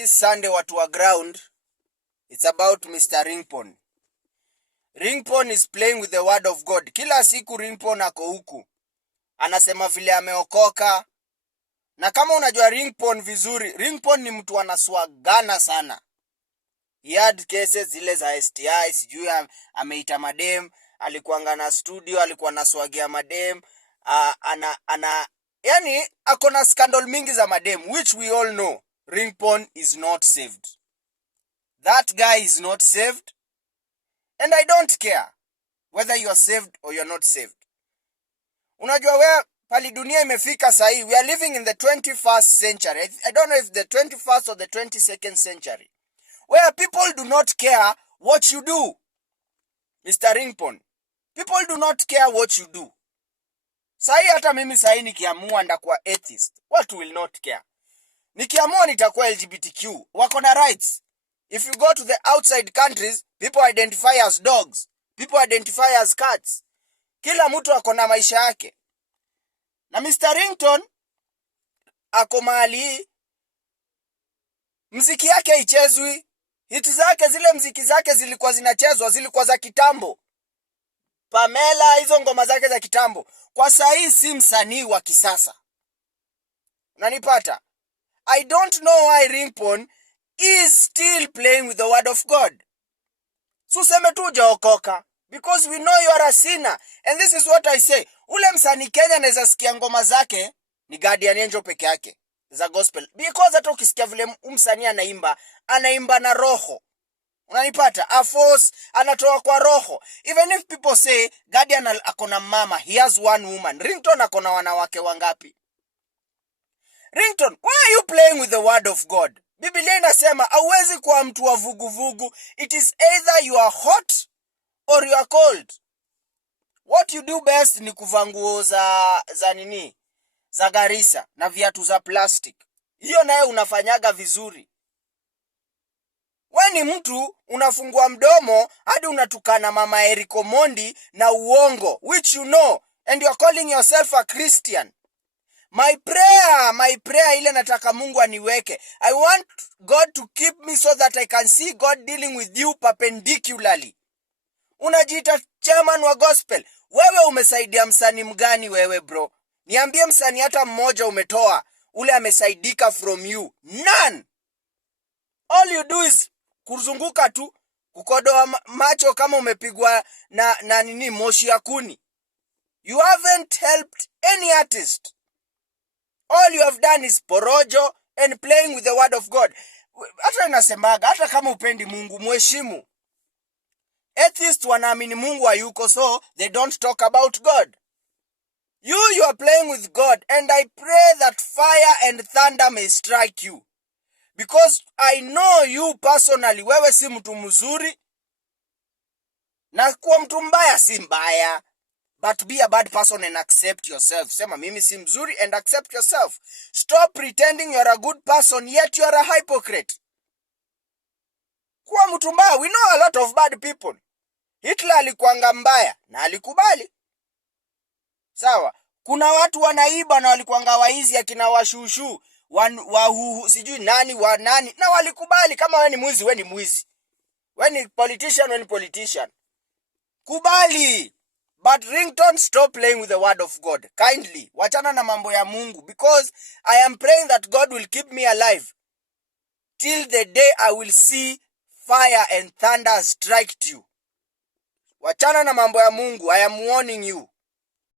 this Sunday watu wa ground, it's about Mr. Ringtone. Ringtone is playing with the word of God. Kila siku Ringtone ako huku. Anasema vile ameokoka. Na kama unajua Ringtone vizuri, Ringtone ni mtu anaswagana sana. He had cases zile za STI, sijui ameita madem, alikuanga na studio, alikuwa naswagia madem, yani akona scandal mingi za madem, which we all know. Ringtone is not saved. That guy is not saved. And I don't care whether you are saved or you're not saved. Unajua where pali dunia imefika sahi, we are living in the 21st century. I don't know if the 21st or the 22nd century, where people do not care what you do. Mr. Ringtone, people do not care what you do. Sahi hata mimi sahi nikiamua ndakuwa atheist, what will not care? Nikiamua nitakuwa LGBTQ, wako na rights. If you go to the outside countries, people identify as dogs. People identify as cats. Kila mtu ako na maisha yake. Na Mr. Ringtone ako mahali mziki yake ichezwi. Hiti zake, zile mziki zake zilikuwa zinachezwa, zilikuwa za kitambo. Pamela, hizo ngoma zake za kitambo. Kwa sahi si msanii wa kisasa. Unanipata? I don't know why Ringtone is still playing with the word of God. So seme tu hujaokoka, because we know you are a sinner. And this is what I say. Ule msanii Kenya anaweza sikia ngoma zake ni Guardian Angel peke yake za gospel. Because hata ukisikia vile msanii anaimba na roho. Unanipata? A force anatoa kwa roho. Even if people say Guardian akona mama, he has one woman. Ringtone akona wanawake wangapi? Ringtone, why are you playing with the word of God? Biblia inasema hauwezi kuwa mtu wa vuguvugu. It is either you are hot or you are cold. What you do best ni kuvaa nguo za nini? Za Garissa na viatu za plastic. Hiyo naye unafanyaga vizuri. Wewe ni mtu unafungua mdomo hadi unatukana mama Eriko Mondi na uongo, which you know, and you are calling yourself a Christian. My prayer ile nataka Mungu aniweke. I want God to keep me so that I can see God dealing with you perpendicularly. Unajiita chairman wa gospel. Wewe umesaidia msanii mgani wewe bro? Niambie msanii hata mmoja umetoa ule amesaidika from you. None. All you do is kuzunguka tu, kukodoa macho kama umepigwa na nini moshi ya kuni. You haven't helped any artist. All you have done is porojo and playing with the word of God. Hata nasemaga, hata kama upendi Mungu, mheshimu. Atheists wanaamini Mungu hayuko, so they don't talk about God. You are playing with God, and I pray that fire and thunder may strike you. Because I know you personally, wewe si mtu mzuri. Na kuwa mtu mbaya si mbaya. But be a bad person and accept yourself. Sema mimi si mzuri and accept yourself. Stop pretending you're a good person yet you're a hypocrite. Kuwa mtu mbaya. We know a lot of bad people. Hitler alikuanga mbaya na alikubali. Sawa. Kuna watu wanaiba na walikuanga waizi akina washushu, wahuhu, sijui nani wa nani, na walikubali. Kama wewe ni mwizi, wewe ni mwizi. Wewe ni politician, wewe ni politician. Kubali. But Ringtone, stop playing with the word of God. Kindly, wachana na mambo ya Mungu. Because I am praying that God will keep me alive till the day I will see fire and thunder strike you. Wachana na mambo ya Mungu. I am warning you.